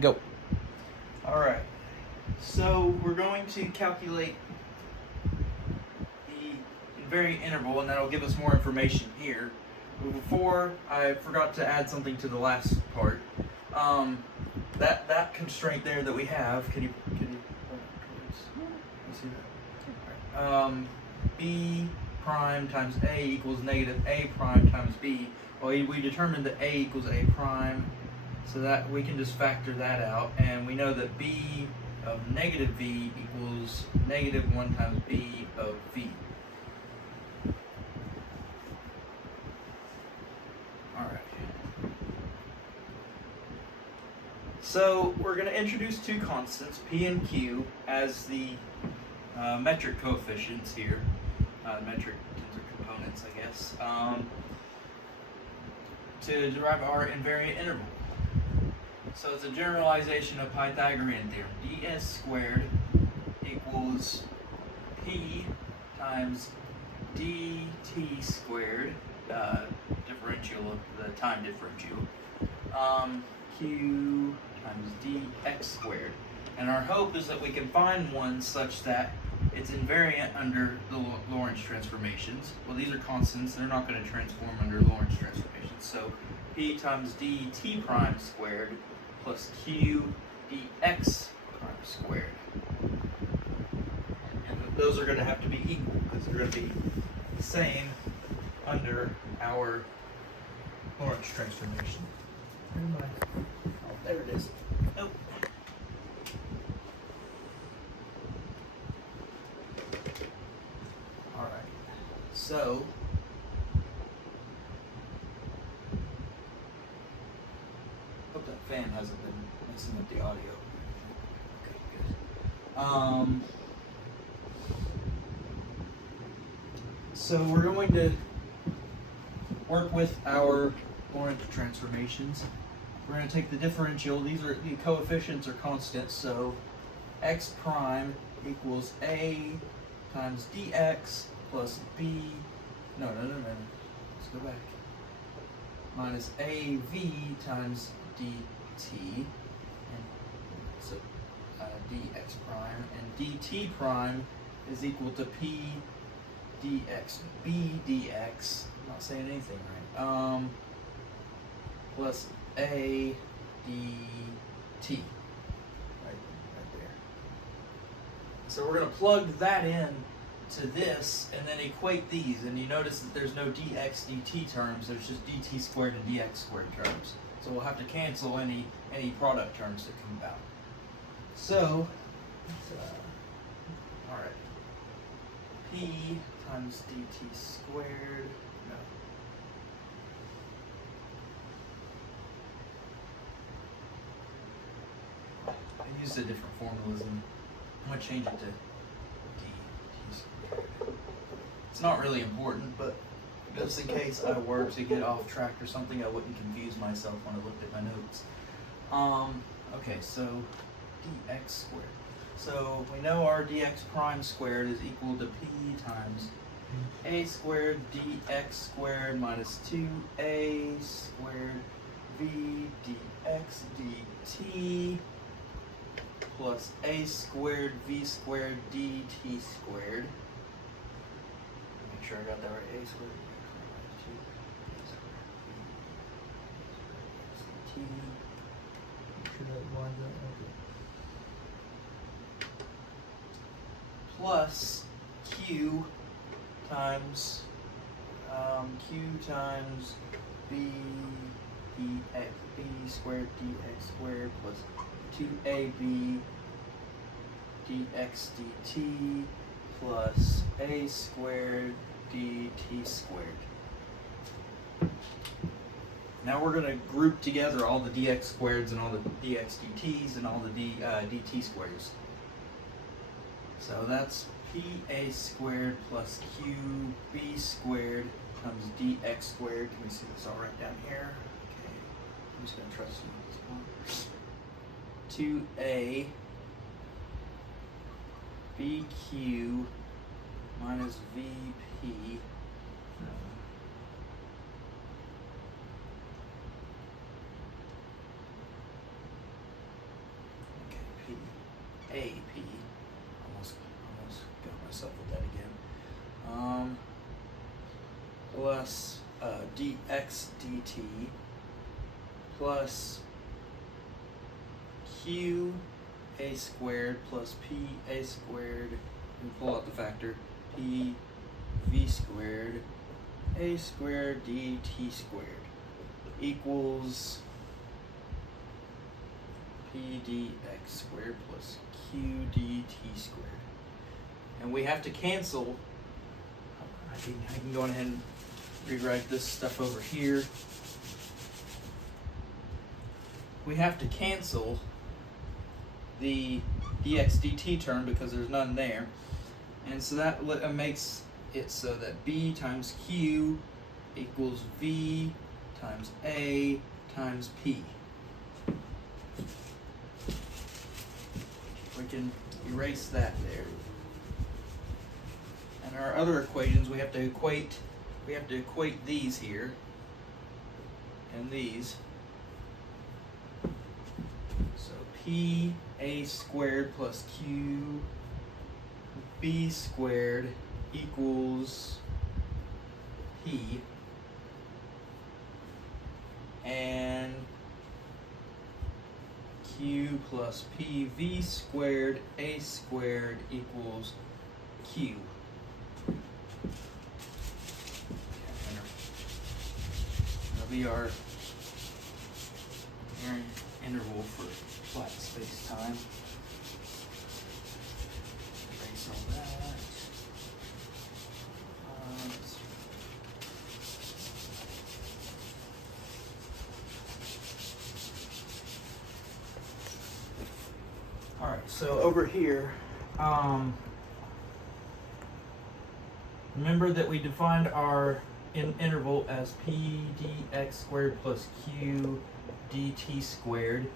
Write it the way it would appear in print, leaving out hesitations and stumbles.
Go. Alright, so we're going to calculate the invariant interval, and that'll give us more information here. But before, I forgot to add something to the last part. That constraint there that we have, can you see that? B prime times A equals negative A prime times B. Well, we determined that A equals A prime, so that we can just factor that out, and we know that B of negative V equals negative 1 times B of V. Alright. So we're going to introduce two constants, P and Q, as the metric coefficients here. Metric tensor components, I guess, to derive our invariant interval. So it's a generalization of Pythagorean theorem. ds squared equals P times dt squared, differential of the time differential, q times dx squared. And our hope is that we can find one such that it's invariant under the Lorentz transformations. Well, these are constants, they're not going to transform under Lorentz transformations. So p times dt prime squared plus q dx prime squared. And those are going to have to be equal because they're going to be the same under our Lorentz transformation. Oh, there it is. Nope. Alright, so hope that fan hasn't been messing with the audio. Okay, good. So we're going to work with our Lorentz transformations. We're going to take the differential. These are the coefficients are constants, so x prime equals a times dx plus b. No. Let's go back. Minus av times dt, and so dx prime, and dt prime is equal to p dx b dx. I'm not saying anything right. Plus a dt. Right there. So we're going to plug that in to this and then equate these, and you notice that there's no dx dt terms, there's just dt squared and dx squared terms. So we'll have to cancel any product terms that come about. So, alright, p times dt squared, no. I used a different formalism. I'm going to change it to dt squared. It's not really important, but just in case I were to get off track or something, I wouldn't confuse myself when I looked at my notes. Okay, so dx squared. So we know our dx prime squared is equal to p times a squared dx squared minus 2a squared v dx dt plus a squared v squared dt squared. Make sure I got that right. A squared minus 2 a squared v squared dt. Make sure that lines up. Okay. Plus q times b squared dx squared plus 2ab dx dt plus a squared dt squared. Now we're going to group together all the dx squareds and all the dx dt's and all the dt squares. So that's pa squared plus qb squared times dx squared. Can we see this all right down here? Okay, I'm just going to trust you on this one. 2a bq minus vp AP. Almost got myself with that again. Plus dx dt plus q a squared plus p a squared, and pull out the factor, p v squared a squared dt squared equals p dx squared plus q dt squared. And we have to cancel. I can go ahead and rewrite this stuff over here. We have to cancel the dx dt term because there's none there. And so that makes it so that b times q equals v times a times p. We can erase that there. And our other equations, we have to equate these here and these. So p a squared plus q b squared equals p, and q plus pv squared a squared equals q. That'll be our invariant interval for flat space-time. Erase all that. Alright, so over here, remember that we defined our interval as p dx squared plus q dt squared.